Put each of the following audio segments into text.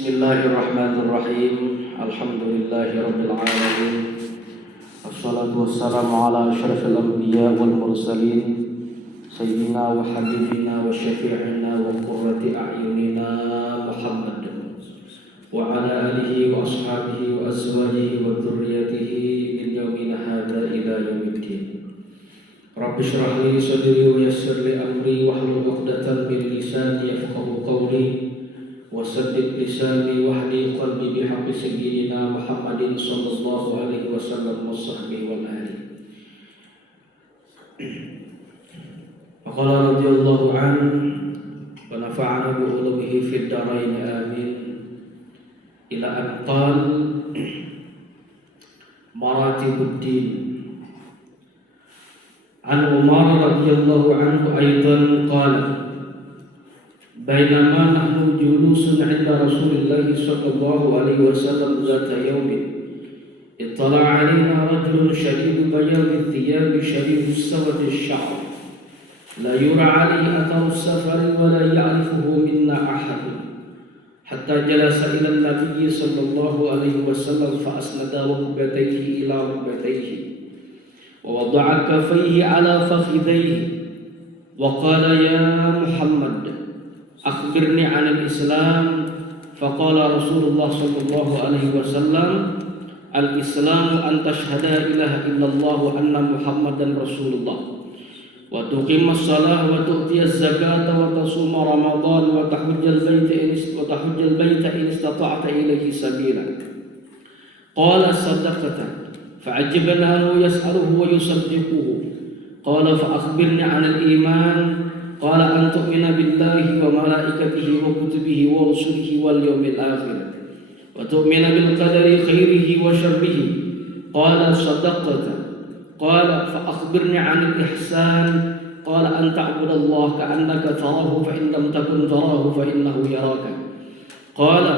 Bismillahirrahmanirrahim. Alhamdulillahirabbil alamin. Wassalatu wassalamu ala asyrafil anbiya wal mursalin sayyidina wa habibina wa syafi'ina wa qurrati a'yunina Muhammad wa ala alihi wa ashabihi wa azwajihi wa dhurriyyatihi min yawmina hadza ila yaumiddin. Rabbi shrah li sadri wa yassir li amri wahlul 'uqdatam min lisani yafqahu qawli wasaddid lisani wahdi qalbi bihaqqi sayyidina Muhammadin sallallahu alaihi wasallam wa sahbihi wa alihi. Qala radhiyallahu an wa nafa'ana bi ulumihi fid dharain amin. Ila an qala maratibuddin. An Umar radhiyallahu anhu aidan qala bainama nahnu julusun 'inda Rasulillah sallallahu alaihi wasallam zata yaumin ittala'a 'alaina rajulun shadidu bayadhi thiyab shadidu sawadi asy-sya'r la yura 'alaihi atharu as-safari wa la ya'rifuhu minna ahad hatta jalasa ila an-nabiy sallallahu alaihi wasallam fa asnada rukbatayhi ila rukbatayhi wa wada'a kaffayhi 'ala fakhidhayhi wa qala ya Muhammad akhbirni 'anil Islam. Faqala Rasulullah sallallahu alaihi wasallam al-Islamu an tashhada ilaha illallah wa anna Muhammadan Rasulullah wa tuqimas shalah wa tu'tiyaz zakata wa tasuma ramadan wa tahujjal baita in istata'ta ilayhi sabila. Qala sadaqta fa'ajibna lahu yas'aluhu wa yusaddiquhu. Qala fa akhbirni 'anil iman. Qala an tu'mina billahi wa malaikatihi wa kutubihi wa rusulihi wal yawmil akhir wa tu'mina bil qadari khairihi wa syarrihi. Qala sadaqta. Qala fa akhbirni 'anil ihsan. Qala an ta'budallaha ka'annaka tarahu fa in lam takun tarahu fa innahu yaraka. Qala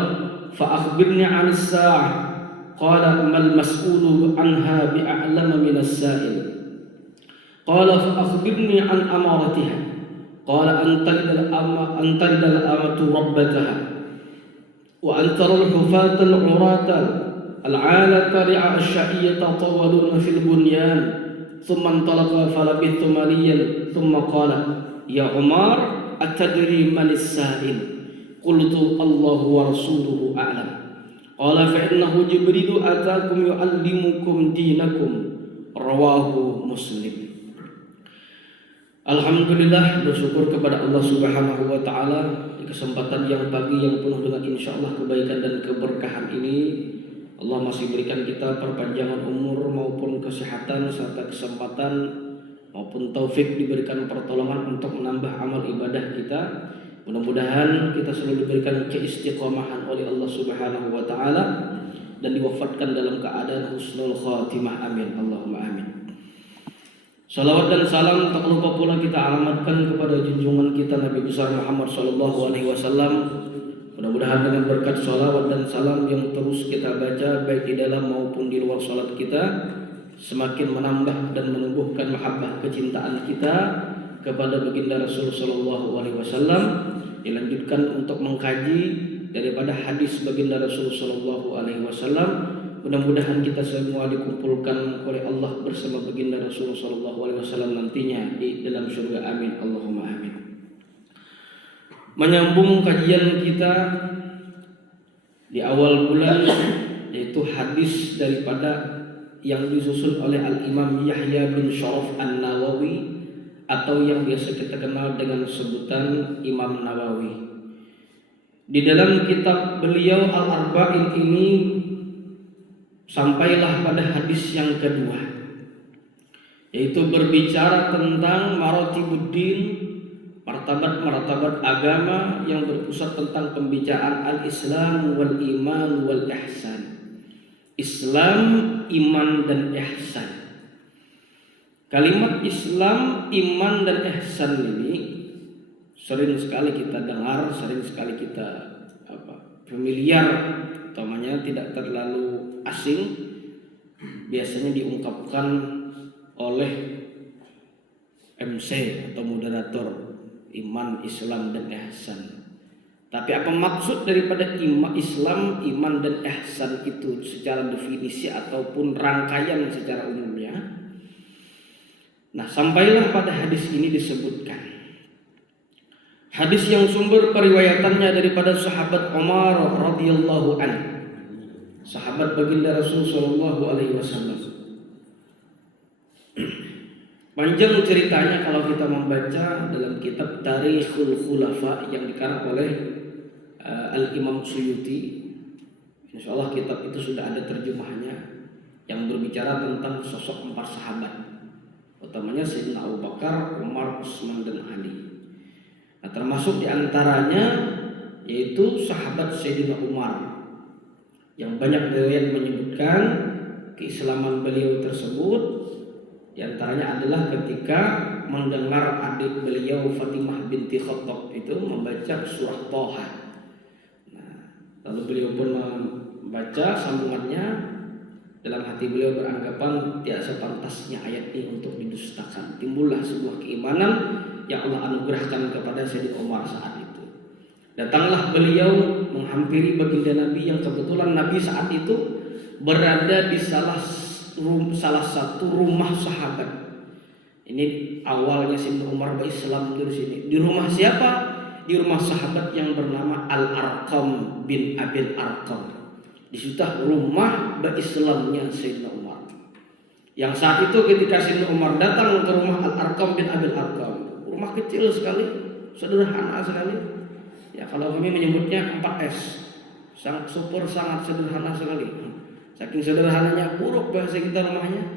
fa akhbirni 'anis sa'ah. Qala mal mas'ulu 'anha bi'a'lama minas sa'il. Qala fa akhbirni 'an amaratiha. Qala antaridal amatu rabbataha wa antaral hufatal uratal al'alata ri'a asyaiyata tawaluna fil bunyan thumma antalaqa falabithu maliyan thumma qala ya Umar atadri manis sa'il qultu Allahu wa rasuluhu a'lam. Qala fa innahu Jibrilu atakum yu'allimukum dinakum. Rawahu Muslim. Alhamdulillah, bersyukur kepada Allah Subhanahu wa taala di kesempatan yang pagi yang penuh dengan insyaallah kebaikan dan keberkahan ini. Allah masih berikan kita perpanjangan umur maupun kesehatan serta kesempatan maupun taufik, diberikan pertolongan untuk menambah amal ibadah kita. Mudah-mudahan kita selalu diberikan keistiqomahan oleh Allah Subhanahu wa taala dan diwafatkan dalam keadaan husnul khatimah. Amin. Allahumma amin. Salawat dan salam tak lupa pula kita alamatkan kepada junjungan kita Nabi besar Muhammad sallallahu alaihi wasallam. Mudah-mudahan dengan berkat salawat dan salam yang terus kita baca baik di dalam maupun di luar salat kita, semakin menambah dan menumbuhkan mahabbah kecintaan kita kepada baginda Rasul sallallahu alaihi wasallam. Dilanjutkan untuk mengkaji daripada hadis baginda Rasul sallallahu alaihi wasallam. Mudah-mudahan kita semua dikumpulkan oleh Allah bersama baginda Rasulullah sallallahu alaihi wasallam nantinya di dalam surga. Amin. Allahumma amin. Menyambung kajian kita di awal bulan, yaitu hadis daripada yang disusun oleh Al-Imam Yahya bin Sharaf An-Nawawi atau yang biasa kita kenal dengan sebutan Imam Nawawi. Di dalam kitab beliau Al-Arba'in ini sampailah pada hadis yang kedua, yaitu berbicara tentang maratibuddin, martabat-martabat agama yang berpusat tentang pembicaraan al-Islam wal iman wal ihsan. Islam, iman dan ihsan. Kalimat Islam, iman dan ihsan ini sering sekali kita dengar, sering sekali kita familiar, utamanya tidak terlalu asing, biasanya diungkapkan oleh MC atau moderator iman, Islam dan ihsan. Tapi apa maksud daripada Islam, iman dan ihsan itu secara definisi ataupun rangkaian secara umumnya? Nah, sampailah pada hadis ini disebutkan. Hadis yang sumber periwayatannya daripada sahabat Umar radhiyallahu anhu. Sahabat baginda Rasul sallallahu alaihi wasallam. Panjang ceritanya kalau kita membaca dalam kitab Tarikhul Khulafa yang dikarang oleh Al-Imam Suyuti. Insyaallah kitab itu sudah ada terjemahnya yang berbicara tentang sosok 4 sahabat, utamanya Sayyidina Abu Bakar, Umar, Utsman dan Ali. Nah, termasuk diantaranya yaitu sahabat Sayyidina Umar yang banyak riwayat menyebutkan keislaman beliau tersebut. Di antaranya adalah ketika mendengar adik beliau Fatimah binti Khattab itu membaca surah Thaha. Nah, lalu beliau pun membaca sambungannya. Dalam hati beliau beranggapan tidak sepantasnya ayat ini untuk didustakan. Timbullah sebuah keimanan yang Allah anugerahkan kepada Sayyidina Umar saat itu. Datanglah beliau menghampiri baginda Nabi yang kebetulan Nabi saat itu berada di salah satu rumah sahabat. Ini awalnya Sayyidina Umar berislam dari sini. Di rumah siapa? Di rumah sahabat yang bernama Al-Arqam bin Abil Arqam. Di situ rumah berislamnya Sayyidina Umar. Yang saat itu ketika Sayyidina Umar datang ke rumah Al-Arqam bin Abil Arqam, rumah kecil sekali, sederhana sekali. Ya, kalau kami menyebutnya 4S. Sangat super, sangat sederhana sekali. Saking sederhananya buruk bahasa kita rumahnya.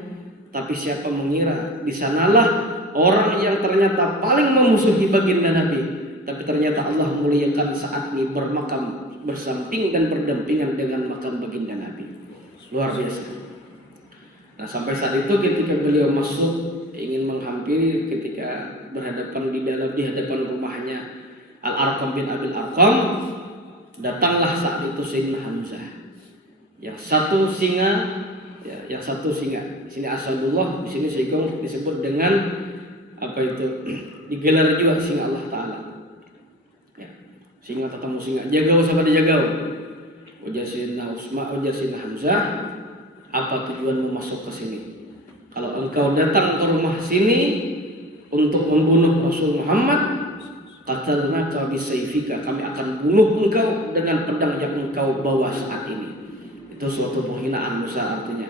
Tapi siapa mengira di sanalah orang yang ternyata paling memusuhi baginda Nabi, tapi ternyata Allah muliakan saat ini bermakam bersamping dan berdampingan dengan makam baginda Nabi. Luar biasa. Nah, sampai saat itu ketika beliau masuk ingin menghampiri, ketika berhadapan di hadapan rumahnya Al-Arqam bin Abil Arqam, datanglah saat itu Sayyidina Hamzah. Yang satu singa, yang satu singa. Di sini Asadullah, di sini disebut dengan apa itu? Digelar juga singa Allah Taala. Ya, singa ketemu singa. Jagau sama dijagau. Ujar Sayyidina Utsman, ujar Sayyidina Hamzah, apa tujuanmu masuk ke sini? Kalau engkau datang ke rumah sini untuk membunuh Rasul Muhammad, qatalnaka bisayfika, kami akan bunuh engkau dengan pedang yang engkau bawa saat ini. Itu suatu penghinaan Musa, artinya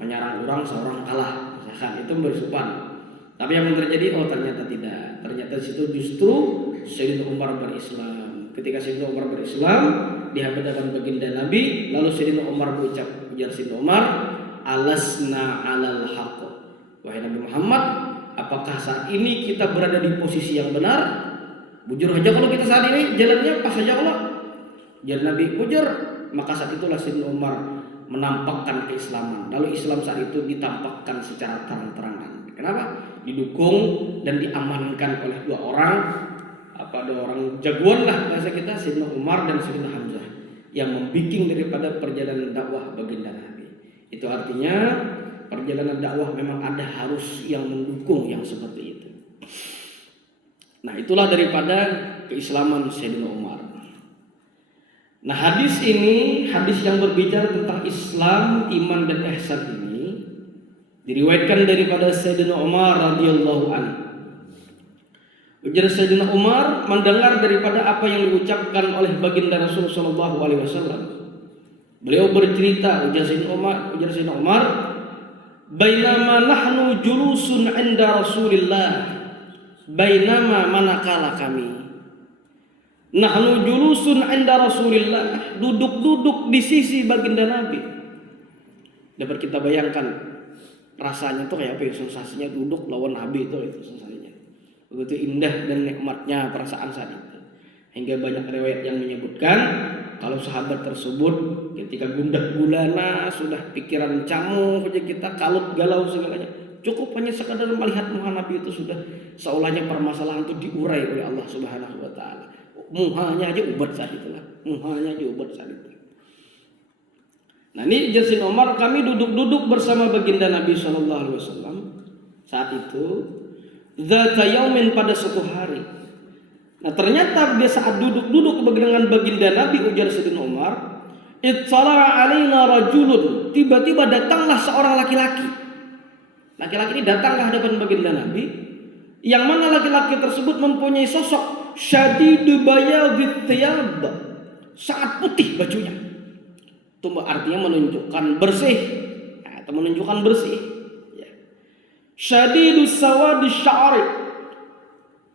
menyerang orang seorang kalah, misalkan itu bersupan. Tapi yang terjadi, oh ternyata tidak. Ternyata di situ justru Sayyidina Umar berislam. Ketika Sayyidina Umar berislam di hadapan baginda Nabi, lalu Sayyidina Umar berucap, ujar Sayyidina Umar, alasna alal haqq. Wahai Nabi Muhammad, apakah saat ini kita berada di posisi yang benar? Bujur aja kalau kita saat ini jalannya pas saja Allah. Ujar Nabi, bujur. Maka saat itulah Sayyidina Umar menampakkan keislaman. Lalu Islam saat itu ditampakkan secara terang-terangan. Kenapa? Didukung dan diamankan oleh dua orang jagoan lah bahasa kita, Sayyidina Umar dan Sayyidina Hamzah, yang membikin daripada perjalanan dakwah baginda Nabi. Itu artinya perjalanan dakwah memang ada harus yang mendukung yang seperti itu. Nah, itulah daripada keislaman Sayyidina Umar. Nah, hadis ini, hadis yang berbicara tentang Islam, iman dan ihsan ini diriwayatkan daripada Sayyidina Umar radhiyallahu anhu. Ujar Sayyidina Umar mendengar daripada apa yang diucapkan oleh baginda Rasul sallallahu alaihi wasallam. Beliau bercerita, ujar Sayyidina Umar, bainama nahnu julusun 'inda Rasulillah, bainama manakala kami nahnu julusun 'inda Rasulillah, duduk-duduk di sisi baginda Nabi. Dapat kita bayangkan rasanya tuh kayak apa ya, sensasinya duduk lawan Nabi itu sensasinya. Begitu indah dan nikmatnya perasaan saat itu. Hingga banyak riwayat yang menyebutkan kalau sahabat tersebut ketika gundah gulana, sudah pikiran camuh aja kita, kalut galau segalanya, cukup hanya sekadar melihat muka Nabi itu sudah seolahnya permasalahan itu diurai oleh Allah Subhanahu wa taala. Muhanya aja ubat saat itu lah. Muhanya aja ubat saat itu. Nah, ini Sayyidina Umar, kami duduk-duduk bersama baginda Nabi sallallahu alaihi wasallam saat itu, dzata yaumin, pada suatu hari, Nah ternyata dia saat duduk dengan baginda Nabi, ujar Sayyidina Umar, ittala'a alaina rajulun, tiba-tiba datanglah seorang laki-laki. Laki-laki ini datang ke hadapan baginda Nabi, yang mana laki-laki tersebut mempunyai sosok syadidu bayadit thiyab, sangat putih bajunya. Itu artinya menunjukkan bersih, atau menunjukkan bersih. Ya. Syadidus sawadis sya'ri,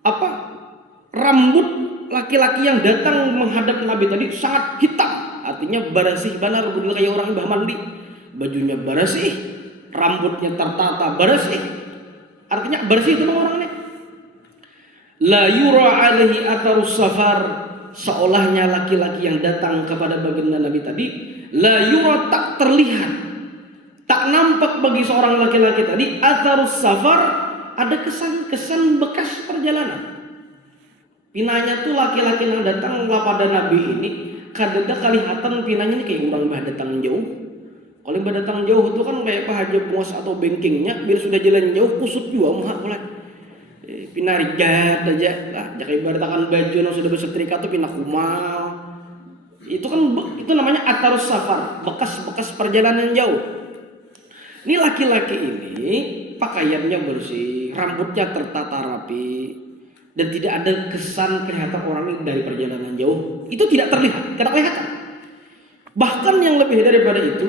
apa? Rambut laki-laki yang datang menghadap Nabi tadi sangat hitam, artinya bersih benar, betul kayak orang yang mandi. Bajunya bersih, rambutnya tertata bersih, artinya bersih itu orangnya. La yura alaihi atharus safar, seolahnya laki-laki yang datang kepada baginda Nabi tadi, la yura, tak terlihat, tak nampak bagi seorang laki-laki tadi atharus safar, ada kesan bekas perjalanan. Pinanya tuh laki-laki yang datang kepada Nabi ini kadang kelihatan pinanya ini kayak orang bah datang jauh. Kalau bah datang jauh itu kan kayak pahaja bos atau bengkingnya, bila sudah jalan jauh kusut juga mah mulai. Pina rigat aja lah, jangan ibaratkan baju yang sudah bersetrika tuh pina kumal. Itu kan itu namanya atharus safar, bekas perjalanan jauh. Ini laki-laki ini pakaiannya bersih, rambutnya tertata rapi, dan tidak ada kesan kelihatan orang ini dari perjalanan jauh. Itu tidak terlihat, tidak kelihatan. Bahkan yang lebih daripada itu,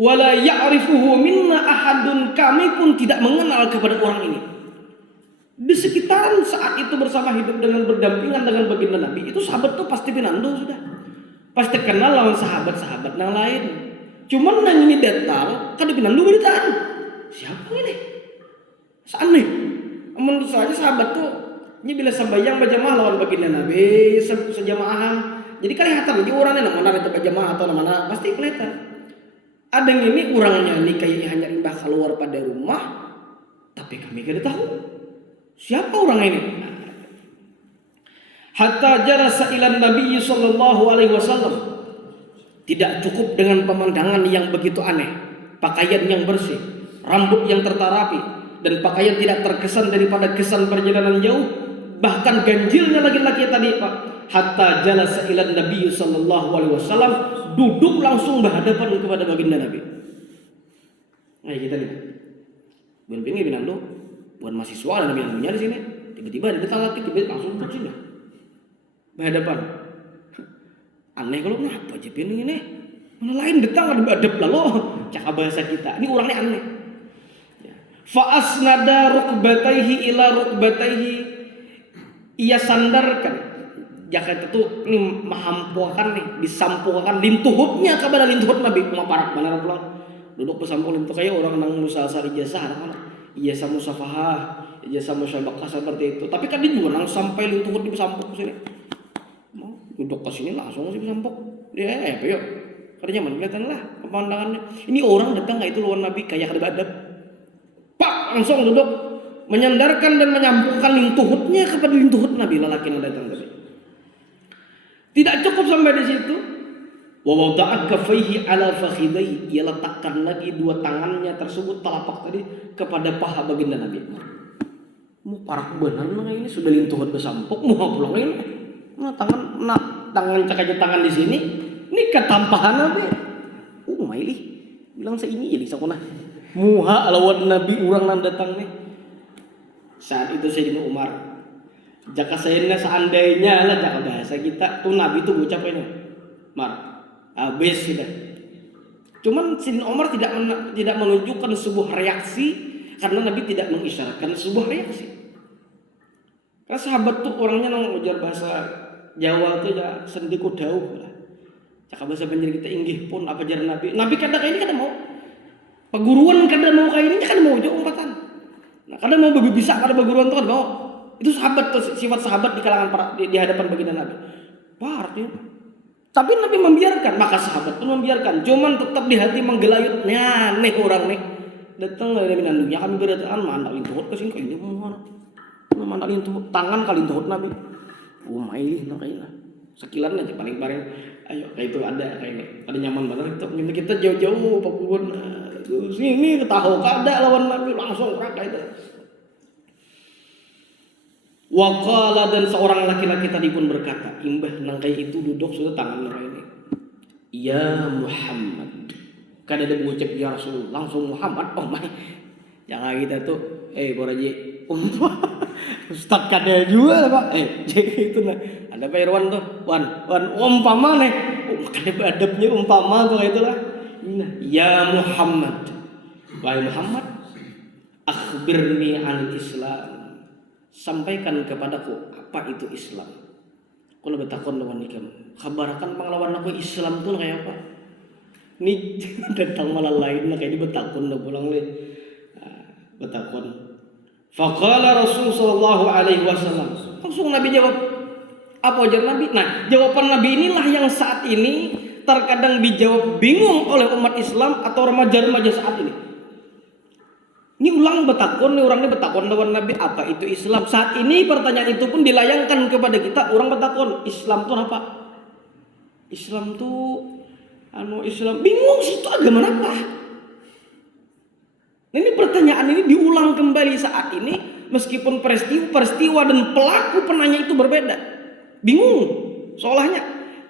wala ya'rifuhu minna ahadun, kami pun tidak mengenal kepada orang ini. Di sekitaran saat itu bersama hidup dengan berdampingan dengan baginda Nabi, itu sahabat tuh pasti pinando sudah. Pasti kenal lawan sahabat-sahabat yang lain. Cuman yang ini datang, kan pinando beritaan. Siapa ini? Aneh. Menurut saya sahabat tuh ini bila sembahyang berjamaah lawan baginda Nabi sejamaah. Jadi kelihatan jadi orangnya mana itu berjamaah atau mana pasti kelihatan. Ada yang ini orangnya ini kayak hanya imbah keluar pada rumah, tapi kami tidak tahu siapa orang ini. Hatta jalasa ila Nabi sallallahu alaihi wasallam. Tidak cukup dengan pemandangan yang begitu aneh, pakaian yang bersih, rambut yang tertarapi, dan pakaian tidak terkesan daripada kesan perjalanan jauh. Bahkan ganjilnya laki-laki tadi, Pak. Hatta jalasa ila Nabi sallallahu alaihi wasallam, duduk langsung berhadapan kepada baginda Nabi. Nah, kita nih. Bukan pengen bilang lu, bukan mahasiswa dan bilang di sini. Tiba-tiba ada datang laki, tiba-tiba langsung duduk sini. Berhadapan. Aneh kalau kenapa aja pilih ini? Mana lain datang ada adab lalu cakap bahasa kita. Ini orangnya aneh. Fa asnada rukbataihi ila rukbataihi, ia sandarkan. Jaket itu ini mahampuakan nih, disampuakan lintuhutnya kepada lintuhut Nabi. Maparak mana pulang. Duduk bersambung lintuh kayak orang nang musasar ijazah mana. Ijazah musafahah, ijazah musyabakah seperti itu. Tapi kan dia juga nang sampai lintuhut disampuk ke sini. Mau duduk ke sini langsung sih disampuk. Ya, yuk. Karena nyaman kelihatan lah pemandangannya. Ini orang datang enggak itu lawan Nabi kayak ada adab. Pak langsung duduk menyandarkan dan menyampukkan lintuhutnya kepada lintuhut Nabi lelaki yang datang tadi. Tidak cukup sampai di situ. Wa wada'a kaffaihi ala fakhidai, ia letakkan lagi dua tangannya tersebut telapak tadi kepada paha baginda Nabi. Mau parak benar nah ini sudah lintuhut besampuk mau pulang ini. Nah tangan cak aja tangan di sini. Ini ketampahan Nabi. Maili bilang seini jadi sakuna. Muha lawan Nabi urang nang datang nih. Saat itu Sayyidina Umar, jaka sayangnya seandainya lah jaka bahasa kita tuh Nabi tuh ucap ini Mar habis sudah. Cuman Sayyidina Umar tidak menunjukkan sebuah reaksi karena Nabi tidak mengisyaratkan sebuah reaksi. Karena sahabat tuh orangnya nang ujar bahasa Jawa tuh ya sendiku dauh lah. Jaka bahasa Banjar kita inggih pun apa jar Nabi. Nabi kadang ini kadang mau peguruan, kadang mau kayak ini kadang mau jauh umpatan. Nah, kadang mau bisa kadang peguruan tuh kan mau. Itu sahabat tuh, sifat sahabat di kalangan para, di hadapan baginda Nabi. Artinya. Tapi Nabi membiarkan, maka sahabat pun membiarkan. Cuman tetap di hati menggelayut. Nih orang nih. Datang dari minandunya kami berdataan mandal lintuhut ke sini kayak ini mau. Mandal lintuhut tangan kali lintuhut Nabi. Maili nah kayaknya. Sekilan aja paling ayo kayak itu ada kayak ini. Ada nyaman banget kita jauh-jauh pokoknya sini ketahu kada lawan Nabi langsung rak itu. Wa qala, dan seorang laki-laki tadi pun berkata, imbah nangkai itu duduk sudah tangan ini. Ya Muhammad. Kada ada mengucap ya Rasul, langsung Muhammad. Oh my. Jangan kita tuh boraji Ustaz kada juga Pak. Jadi itu nah. Ada Pak Irwan tuh. Wan umpama nih. Kada adabnya umpama tuh itulah. Nah, ya Muhammad. Wahai Muhammad, akhbirni anil Islam. Sampaikan kepadaku apa itu Islam. Kalau betakon lawan nikam, kabarkan pengalaman aku Islam tuh kayak apa? Ini tentang malah lain kayak di betakon lah pulang nih. Betakon. Faqala Rasul sallallahu alaihi wasallam. Langsung Nabi jawab. Apa ujar Nabi? Nah, jawaban Nabi inilah yang saat ini terkadang dijawab bingung oleh umat Islam atau remaja-remaja saat ini. Ini ulang betakon, ini orangnya betakon lawan Nabi apa itu Islam. Saat ini pertanyaan itu pun dilayangkan kepada kita. Orang betakon, Islam itu apa? Islam itu Islam bingung sih itu agama apa? Nah, ini pertanyaan ini diulang kembali saat ini meskipun peristiwa dan pelaku penanya itu berbeda. Bingung. Soalnya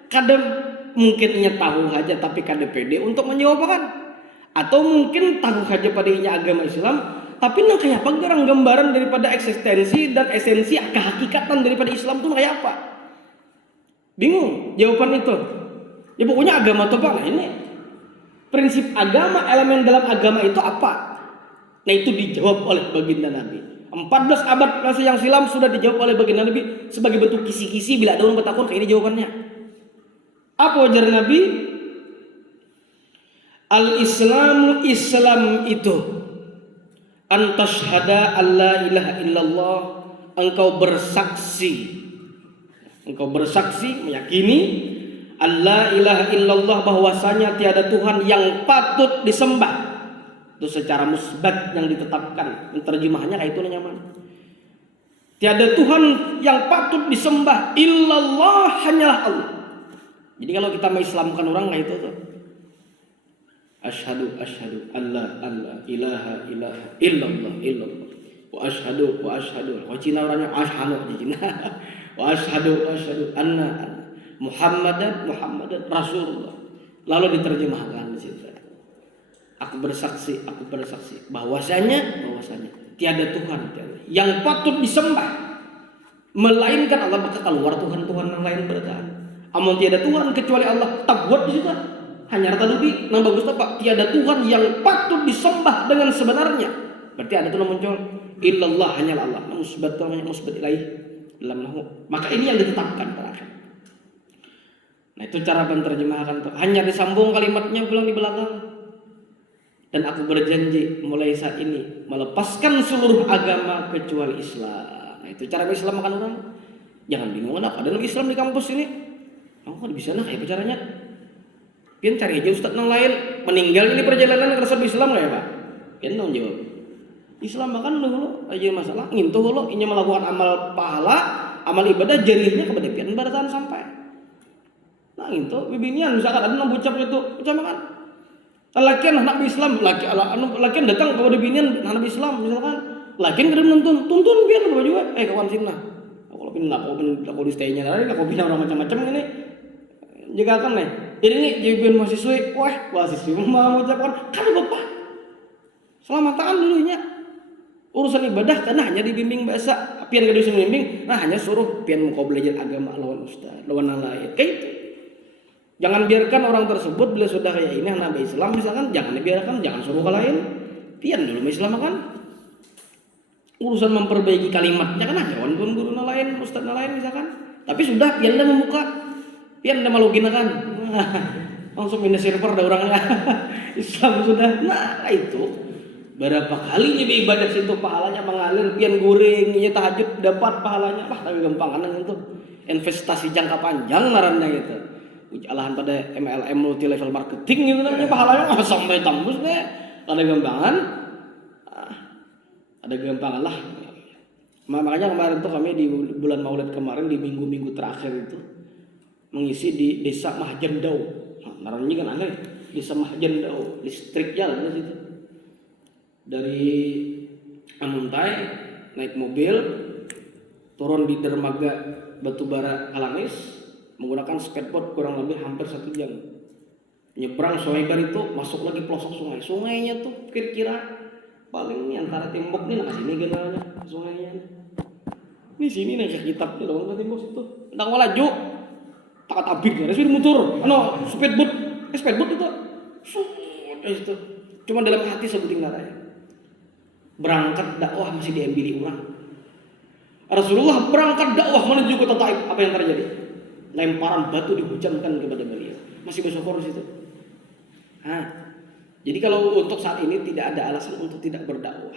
kadang mungkin ia tahu aja tapi kada pede untuk menjawabkan. Atau mungkin tahu saja padanya agama Islam, tapi nak kayak apa garang gambaran daripada eksistensi dan esensi kehakikatan daripada Islam itu kayak apa? Bingung jawaban itu. Ya pokoknya agama itu apa? Nah ini prinsip agama, elemen dalam agama itu apa? Nah itu dijawab oleh baginda Nabi. 14 abad yang silam sudah dijawab oleh baginda Nabi sebagai bentuk kisi-kisi bila ada orang bertakun kayak ini jawabannya. Apa ujar Nabi? Al-Islamu Islam itu antashhada alla ilaha illallah, engkau bersaksi meyakini alla ilaha illallah, bahwasanya tiada Tuhan yang patut disembah. Itu secara musbat yang ditetapkan, terjemahannya kayak itu nyaman. Tiada Tuhan yang patut disembah illallah, hanyalah Allah. Jadi kalau kita mengislamkan orang kayak itu tuh, Ashhadu alla ilaha illallah wa ashhadu wa Cina orangnya ashhadu di Cina wa ashhadu anna Muhammadan Rasulullah. Lalu diterjemahkan di situ. Aku bersaksi bahwasanya tiada Tuhan yang patut disembah melainkan Allah, maka keluar Tuhan yang lain berkata. Amun tiada Tuhan kecuali Allah, tak buat di situ. Hanya rata lebih, nah bagus apa? Tiada Tuhan yang patut disembah dengan sebenarnya. Berarti ada tuh muncul illallah, hanyalah Allah. Musbat ilaih dalam nahu. Maka ini yang ditetapkan terakhir. Nah itu cara menerjemahkan tuh. Hanya disambung kalimatnya pulang di belakang. Dan aku berjanji mulai saat ini melepaskan seluruh agama kecuali Islam. Nah itu cara Islam makan orang. Jangan bingung kenapa ada Islam di kampus ini. Kok bisa nah kayak caranya? Pian cari aja ustaz yang lain meninggal ini perjalanan kerasa Islam nggak ya Pak? Pian dong jawab. Islam makan dulu aja masalah ngintu dulu ini melakukan amal pahala, amal ibadah jarihnya kepada pian bertahan sampai. Nah ngintu bibinian misalkan ada nang bucap itu, bucap makan. Lakian anak Islam, lakian datang kepada binian anak Islam misalkan, lakian kada tuntun pian apa juga? Kawan simna. Kalau aku di stay-nya tadi, aku bina orang macam-macam ini. Jika kan nih. Jadi ini jadi mahasiswa, mahasiswa mau ucapkan kan bapak selamatan dulunya urusan ibadah karena hanya dibimbing bahasa pian gak bisa membimbing, nah hanya suruh pian mau belajar agama lawan ustaz lawan yang lain kayak itu. Jangan biarkan orang tersebut bila sudah kayak ini anak Islam misalkan, jangan dibiarkan, jangan suruh ke lain, pian dulu Islam kan urusan memperbaiki kalimatnya kan aja kawan guru lain ustaz lain misalkan, tapi sudah pian dah membuka, pian dah malugin kan. Langsung minus server ada orangnya. Islam sudah. Nah itu berapa kalinya ibadah situ pahalanya mengalir, pian gorengnya tahajud dapat pahalanya. Tapi gampang kan itu. Investasi jangka panjang ngarannya gitu. Alahan pada MLM multi level marketing gitu namanya pahalanya sampai tembus deh. Ada gampangan. Ada gampangan lah. Makanya kemarin tuh kami di bulan Maulid kemarin di minggu-minggu terakhir itu mengisi di desa Mahjendau. Nah, namanya kan aneh, desa Mahjendau, distrik jalan di situ. Dari Amuntai naik mobil turun di dermaga Batubara Kalamis menggunakan speedboat kurang lebih hampir 1 jam. Nyebrang Sungai Barito, masuk lagi pelosok sungai. Sungainya tuh kira-kira paling ini antara tembok nih nah sini genalnya sungainya. Ini sini nih kitabnya dong ke tembok situ. Ndang laju. Tak tabir ya, sudah mutur. Speedboat itu. Itu. Cuma dalam hati sebuting naranya. Berangkat dakwah masih diambil orang. Rasulullah berangkat dakwah menuju kota Taif. Apa yang terjadi? Lemparan batu dihujankan kepada beliau. Masih bersyukur di situ. Jadi kalau untuk saat ini tidak ada alasan untuk tidak berdakwah.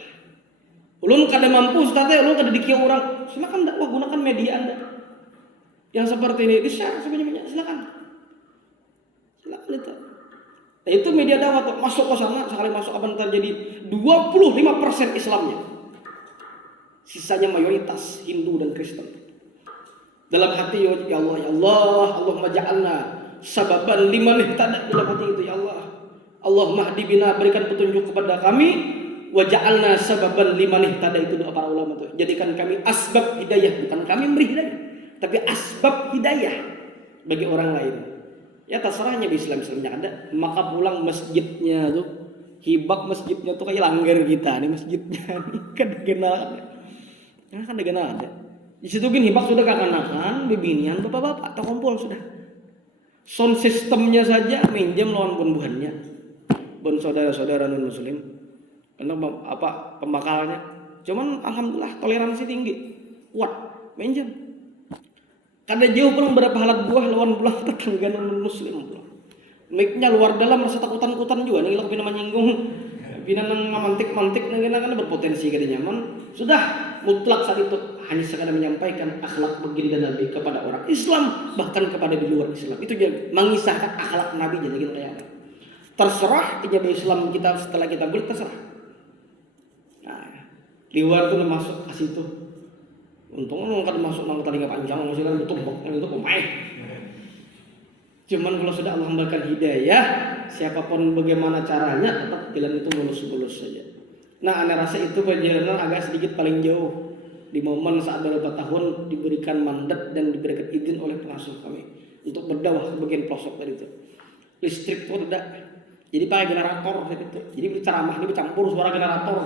Ulun kada mampu Ustaz, ulun kada dikieu orang. Silakan dakwah, gunakan media Anda. Yang seperti ini di-share sebanyak-banyak, silakan. Silakan itu. Nah, itu media dakwah tuh. Masuk ke sana, sekali masuk apa yang terjadi? 25% Islamnya. Sisanya mayoritas Hindu dan Kristen. Dalam hati ya Allah, Allahumma ja'alna sababan liman ihtada, dalam hati itu ya Allah. Allahumma hdi bina, berikan petunjuk kepada kami, wa ja'alna sababan liman ihtada, itu doa para ulama itu. Jadikan kami asbab hidayah, bukan kami memberi hidayah, tapi asbab hidayah bagi orang lain. Ya terserahnya di Islamnya ada, maka pulang masjidnya tuh, hibak masjidnya tuh kayak langgar kita nih masjidnya nih kan kenal ada. Di situ gini hibak sudah kakanakan, bebinian, bapak-bapak terkumpul sudah. Sound sistemnya saja minjem lawan pembuahannya, bon saudara-saudara non muslim, karena apa pembakalnya. Cuman alhamdulillah toleransi tinggi, kuat, minjem. Kada jauh pulang berapa halat buah lawan pulang tetangga non muslim pulang. Mic-nya luar dalam rasa takutan-takutan juga nih, kalau menyinggung, bina ngamantik-mantik, kan berpotensi kada nyaman. Sudah mutlak saat itu hanya sekadar menyampaikan akhlak baginda Nabi kepada orang Islam, bahkan kepada di luar Islam. Itu jadi mengisahkan akhlak Nabi jadi kita kayak terserah ijabah Islam kita setelah kita bulat terserah. Nah, di luar tuh masuk ke situ. Untung kan masuk nang telinga panjang masih kan betumbok itu pemain. Cuman kalau sudah Allah memberikan hidayah, siapapun bagaimana caranya tetap jalan itu mulus-mulus saja. Nah, anda rasa itu perjalanan agak sedikit paling jauh. Di momen saat beberapa tahun diberikan mandat dan diberikan izin oleh pengasuh kami untuk berdakwah ke bagian pelosok tadi itu. Listrik itu tidak, jadi pakai generator itu. Jadi ceramah ini bercampur suara generator.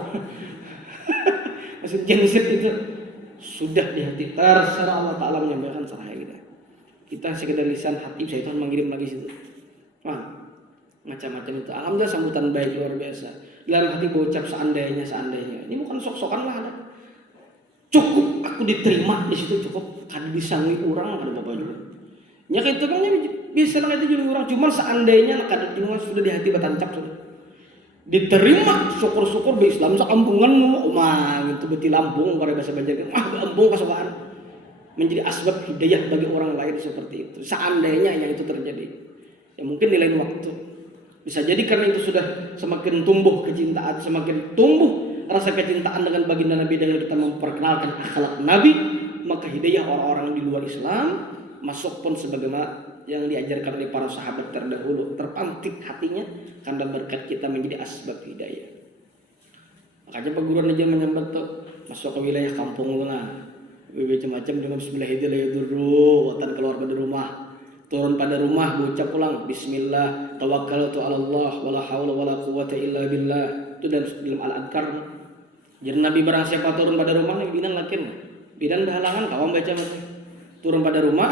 Mesin genset itu sudah di hati, terserah Allah Ta'ala menyampaikan serah kita. Kita sekedar lisan hati, syaitan mengirim lagi situ. Wah, macam-macam itu. Alhamdulillah sambutan baik luar biasa. Dalam hati berucap seandainya. Ini bukan sok-sokan lah ada. Cukup aku diterima di situ, cukup kan disangi orang ada bapak juga. Ya itu kan bisa lah itu jadi orang, cuma seandainya kada dinungan sudah di hati batancap sudah. Diterima syukur-syukur di Islam sekampungan omah gitu beti Lampung pada bahasa Banjar. Lampung kasukaan menjadi asbab hidayah bagi orang lain seperti itu. Seandainya yang itu terjadi. Ya mungkin di lain waktu. Bisa jadi karena itu sudah semakin tumbuh kecintaan, semakin tumbuh rasa kecintaan dengan baginda Nabi dengan kita memperkenalkan akhlak Nabi, maka hidayah orang-orang di luar Islam masuk pun sebagaimana yang diajarkan oleh para sahabat terdahulu, terpantik hatinya karena berkat kita menjadi asbab hidayah. Makanya perguruan aja menyambat tuh masuk ke wilayah kampung lah, macam-macam dengan bismillah itu dulu, watan keluar dari rumah, turun pada rumah, ucap pulang bismillah, tawakkaltu 'ala Allah, wala haula wala quwwata illa billah. Itu dalam al-adkar. Jadi Nabi barang siapa turun pada rumah nih bidan lakin. Bidan berhalangan kawan baca turun pada rumah,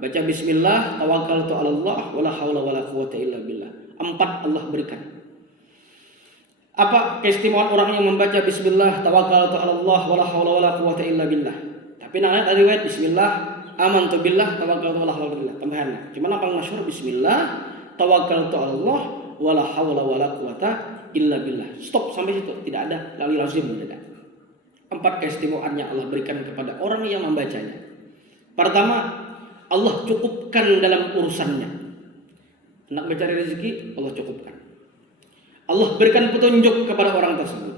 baca bismillah, tawakkaltu 'ala Allah, wala haula wala quwwata illa billah. 4 Allah berikan. Apa keistimewaan orang yang membaca bismillah, tawakkaltu 'ala Allah, wala haula wala quwwata illa billah. Tapi nang ada riwayat bismillah, amantu billah, tawakkaltu 'ala Allah billah. Tambahan. Cuma apa masyhur bismillah, tawakkaltu 'ala Allah, wala haula wala quwwata illa billah. Stop sampai situ, tidak ada lali lazim tidak. 4 keistimewaan yang Allah berikan kepada orang yang membacanya. Pertama, Allah cukupkan dalam urusannya. Hendak mencari rezeki, Allah cukupkan. Allah berikan petunjuk kepada orang tersebut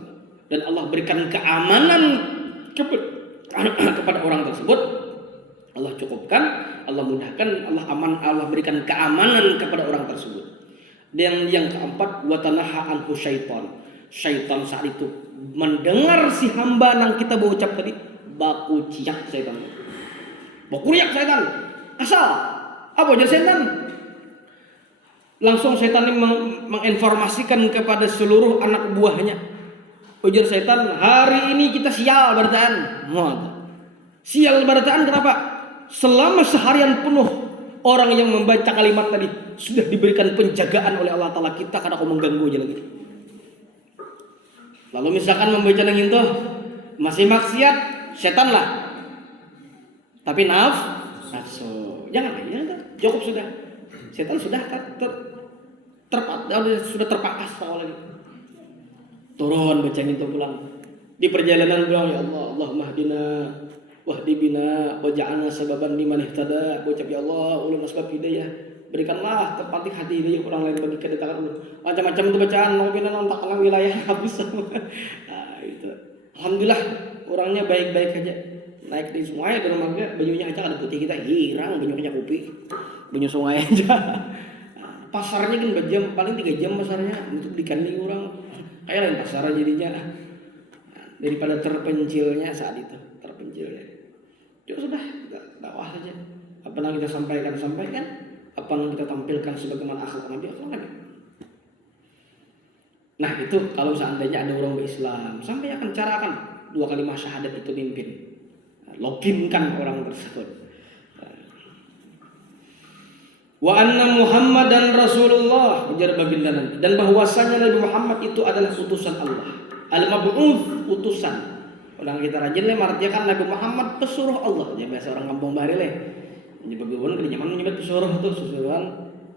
dan Allah berikan keamanan kepada orang tersebut. Allah cukupkan, Allah mudahkan, Allah berikan keamanan kepada orang tersebut. Dan yang keempat, watanaha anhu syaitan. Syaitan saat itu mendengar si hamba yang kita berucap tadi baku ciak setan. Baku riak setan. Asal apa jadi setan? Langsung setan ini menginformasikan kepada seluruh anak buahnya. Ujar setan, hari ini kita sial barataan. Sial barataan kenapa? Selama seharian penuh orang yang membaca kalimat tadi sudah diberikan penjagaan oleh Allah Ta'ala, kita karena kau mengganggu aja lagi. Lalu misalkan membaca yang itu masih maksiat, setan lah. Tapi nafsu. Jangan, cukup sudah. Setan sudah sudah terpakas lagi. Turun baca itu pulang. Di perjalanan pulang, ya Allah, Allahumma hdina wahdi bina waj'alna sababan liman ihtada. Ucap ya Allah, ulun asbab hidayah. Berikanlah tempati hati hidayah orang lain bagi kedatangan ulun. Macam-macam itu bacaan, bina nontak alang wilayah habis. Nah, itu. Alhamdulillah orangnya baik-baik aja. Naik di sungai di rumahnya, bajunya aja ada putih kita hilang, bajunya kopi. Banyu sungai aja. Pasarnya kan berjam, paling 3 jam pasarnya untuk dikanding orang. Kayak lain pasar jadinya. Daripada terpencilnya saat itu, terpencilnya. Cuma sudah, kita dakwah saja. Apa yang kita sampaikan, apa yang kita tampilkan sebagaimana akhlak Nabi. Nah itu kalau seandainya ada orang Islam, sampai akan carakan 2 kalimat syahadat itu pimpin. Loginkan orang tersebut. Wa anna Muhammadan Rasulullah, ujar baginda Nabi, dan bahwasanya Nabi Muhammad itu adalah utusan Allah. Al-mab'uts, utusan. Orang kita rajin le martiakan Nabi Muhammad pesuruh Allah. Ya biasa orang kampung bahari le. Nyebut gubun ke nyaman nyebut pesuruh itu susuruhan